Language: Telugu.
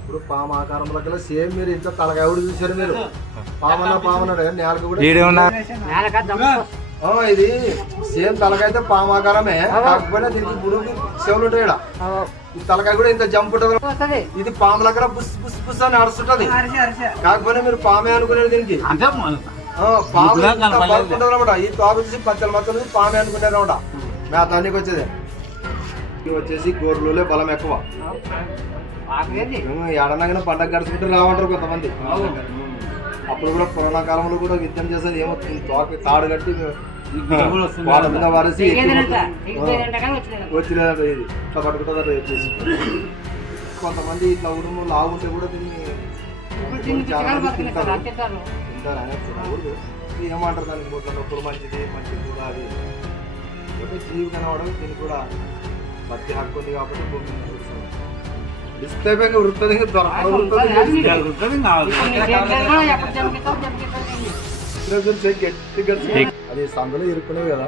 ఇప్పుడు పాము ఆకారంలో కల్లా సేమ్ మీరు ఇంత తలకాయ కూడా చూశారు మీరు. పామన్న పామన్నాడు నేలకు కూడా ఇది సేమ్ తలకాయ అయితే పాము ఆకారమే. కాకపోయినా దీనికి బుడుగు చెవులు ఉంటాయి ఈడ. ఈ తలకాయ కూడా ఇంత జంప్ ఉంటుంది ఇది పాము దగ్గర బుస్ బుస్ బుస్ అని అరుస్తుంటది. కాకపోయినా మీరు పామే అనుకునేది దీనికి. పాము. ఈ తోక చూసి పచ్చల మచ్చలు పామే అనుకునేది అనమాట మేత అన్నికి వచ్చేది. వచ్చేసి గోర్రులే బలం ఎక్కువ. ఏడనగానే పండగ గడుచుకుంటూ రావంటారు కొంతమంది. అప్పుడు కూడా పురాణ కాలంలో కూడా యుద్ధం చేసేది ఏమో తోక తాడు కట్టి వాళ్ళ మీద వారేసి వచ్చినదంట ఇది. ఇట్లా పట్టుకుంటుందట వచ్చేసి కొంతమంది ఇట్లా ఉడుము లాగుంటే కూడా దీన్ని చాలా మంది తింటారు. తింటారు. ఏమంటారు దానికి? నొప్పులు మంచిది మంచిది కూడా అది ఒక జీవి కనవడం దీనికి కూడా బతి హక్కు ఉంది కాబట్టి భూమి. ఇస్తే వృత్తది దొరకదు అది సందులో ఇరుక్కునేవి కదా.